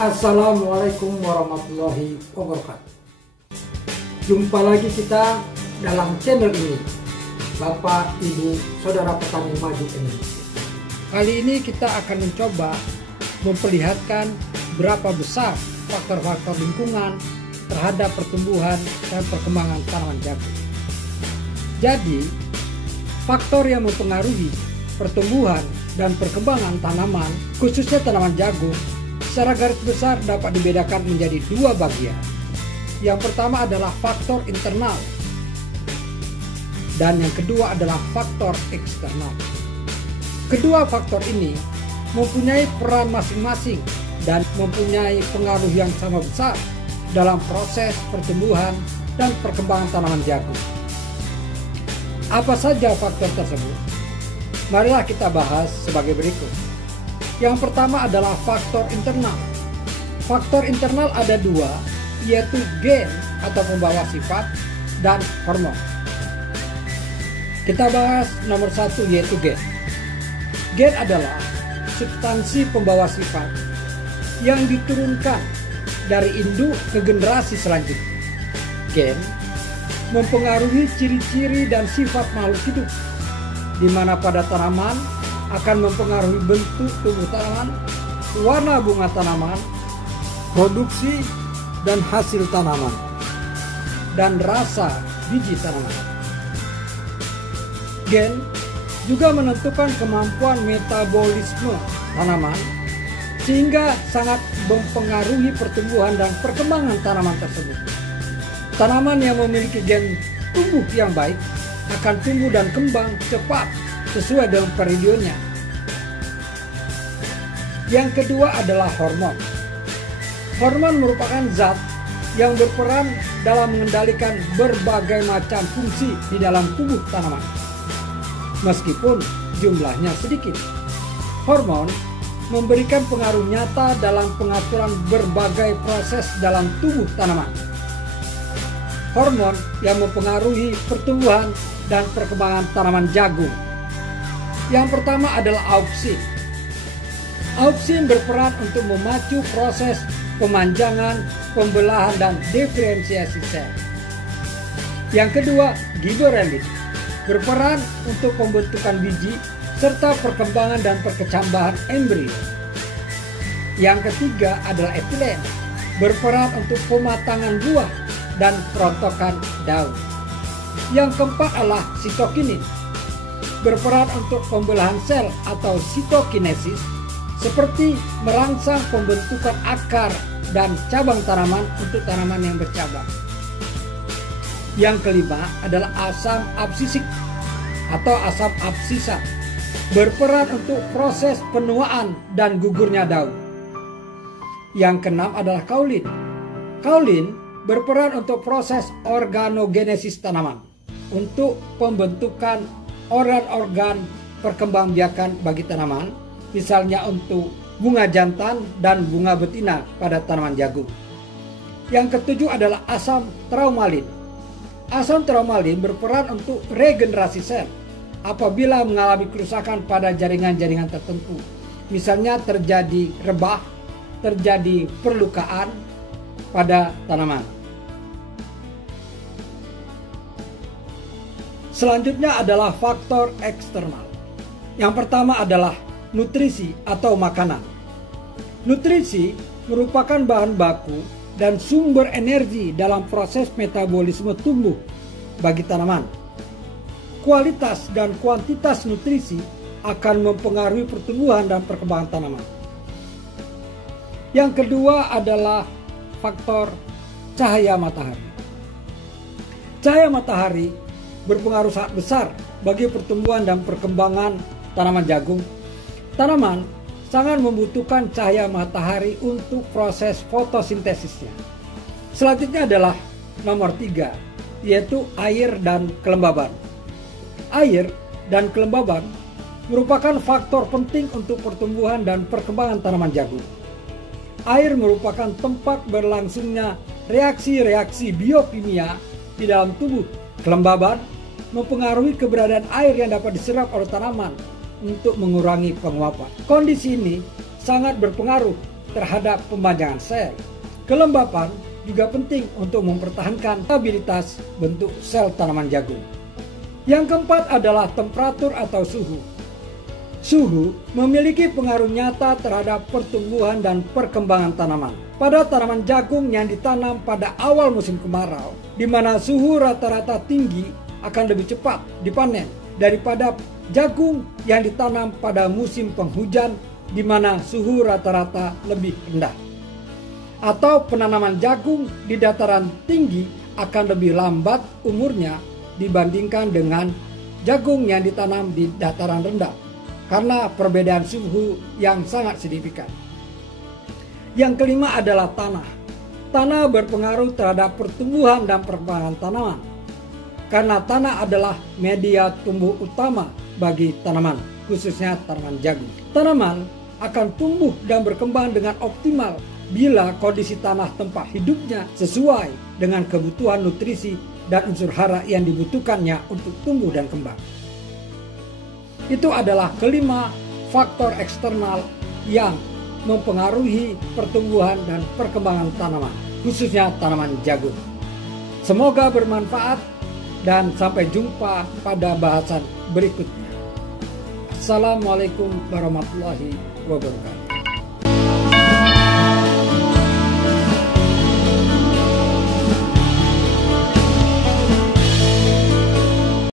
Assalamualaikum warahmatullahi wabarakatuh. Jumpa lagi kita dalam channel ini, Bapak, Ibu, Saudara Petani Maju Indonesia. Kali ini kita akan mencoba memperlihatkan berapa besar faktor-faktor lingkungan terhadap pertumbuhan dan perkembangan tanaman jagung. Jadi, faktor yang mempengaruhi pertumbuhan dan perkembangan tanaman, khususnya tanaman jagung, secara garis besar dapat dibedakan menjadi dua bagian. Yang pertama adalah faktor internal dan yang kedua adalah faktor eksternal. Kedua faktor ini mempunyai peran masing-masing dan mempunyai pengaruh yang sama besar dalam proses pertumbuhan dan perkembangan tanaman jagung. Apa saja faktor tersebut? Marilah kita bahas sebagai berikut. Yang pertama adalah faktor internal. Faktor internal ada dua, yaitu gen atau pembawa sifat dan hormon. Kita bahas nomor satu, yaitu gen. Gen adalah substansi pembawa sifat yang diturunkan dari induk ke generasi selanjutnya. Gen mempengaruhi ciri-ciri dan sifat makhluk hidup, di mana pada tanaman akan mempengaruhi bentuk tubuh tanaman, warna bunga tanaman, produksi dan hasil tanaman, dan rasa biji tanaman. Gen juga menentukan kemampuan metabolisme tanaman, sehingga sangat mempengaruhi pertumbuhan dan perkembangan tanaman tersebut. Tanaman yang memiliki gen tumbuh yang baik akan tumbuh dan kembang cepat sesuai dengan periodenya. Yang kedua adalah hormon. Hormon merupakan zat yang berperan dalam mengendalikan berbagai macam fungsi di dalam tubuh tanaman. Meskipun jumlahnya sedikit, hormon memberikan pengaruh nyata dalam pengaturan berbagai proses dalam tubuh tanaman. Hormon yang mempengaruhi pertumbuhan dan perkembangan tanaman jagung. Yang pertama adalah aupsin. Aupsin berperan untuk memacu proses pemanjangan, pembelahan, dan diferensiasi sel. Yang kedua, gibberellin, berperan untuk pembentukan biji serta perkembangan dan perkecambahan embrio. Yang ketiga adalah etilen, berperan untuk pematangan buah dan perontokan daun. Yang keempat adalah sitokinin, berperan untuk pembelahan sel atau sitokinesis, seperti merangsang pembentukan akar dan cabang tanaman untuk tanaman yang bercabang. Yang kelima adalah asam absisik atau asam absisa, berperan untuk proses penuaan dan gugurnya daun. Yang keenam adalah kaulin. Kaulin berperan untuk proses organogenesis tanaman, untuk pembentukan organ-organ perkembangbiakan bagi tanaman, misalnya untuk bunga jantan dan bunga betina pada tanaman jagung. Yang ketujuh adalah asam traumalin. Asam traumalin berperan untuk regenerasi sel apabila mengalami kerusakan pada jaringan-jaringan tertentu, misalnya terjadi rebah, terjadi perlukaan pada tanaman. Selanjutnya adalah faktor eksternal. Yang pertama adalah nutrisi atau makanan. Nutrisi merupakan bahan baku dan sumber energi dalam proses metabolisme tumbuh bagi tanaman. Kualitas dan kuantitas nutrisi akan mempengaruhi pertumbuhan dan perkembangan tanaman. Yang kedua adalah faktor cahaya matahari. Cahaya matahari berpengaruh sangat besar bagi pertumbuhan dan perkembangan tanaman jagung. Tanaman sangat membutuhkan cahaya matahari untuk proses fotosintesisnya. Selanjutnya adalah nomor 3, yaitu air dan kelembaban. Air dan kelembaban merupakan faktor penting untuk pertumbuhan dan perkembangan tanaman jagung. Air merupakan tempat berlangsungnya reaksi-reaksi biokimia di dalam tubuh. Kelembaban mempengaruhi keberadaan air yang dapat diserap oleh tanaman untuk mengurangi penguapan. Kondisi ini sangat berpengaruh terhadap pempanjangan sel. Kelembapan juga penting untuk mempertahankan stabilitas bentuk sel tanaman jagung. Yang keempat adalah temperatur atau suhu. Suhu memiliki pengaruh nyata terhadap pertumbuhan dan perkembangan tanaman. Pada tanaman jagung yang ditanam pada awal musim kemarau, di mana suhu rata-rata tinggi, akan lebih cepat dipanen daripada jagung yang ditanam pada musim penghujan, di mana suhu rata-rata lebih rendah. Atau penanaman jagung di dataran tinggi akan lebih lambat umurnya dibandingkan dengan jagung yang ditanam di dataran rendah, karena perbedaan suhu yang sangat signifikan. Yang kelima adalah tanah. Tanah berpengaruh terhadap pertumbuhan dan perkembangan tanaman, karena tanah adalah media tumbuh utama bagi tanaman, khususnya tanaman jagung. Tanaman akan tumbuh dan berkembang dengan optimal bila kondisi tanah tempat hidupnya sesuai dengan kebutuhan nutrisi dan unsur hara yang dibutuhkannya untuk tumbuh dan kembang. Itu adalah kelima faktor eksternal yang mempengaruhi pertumbuhan dan perkembangan tanaman, khususnya tanaman jagung. Semoga bermanfaat dan sampai jumpa pada bahasan berikutnya. Assalamualaikum warahmatullahi wabarakatuh.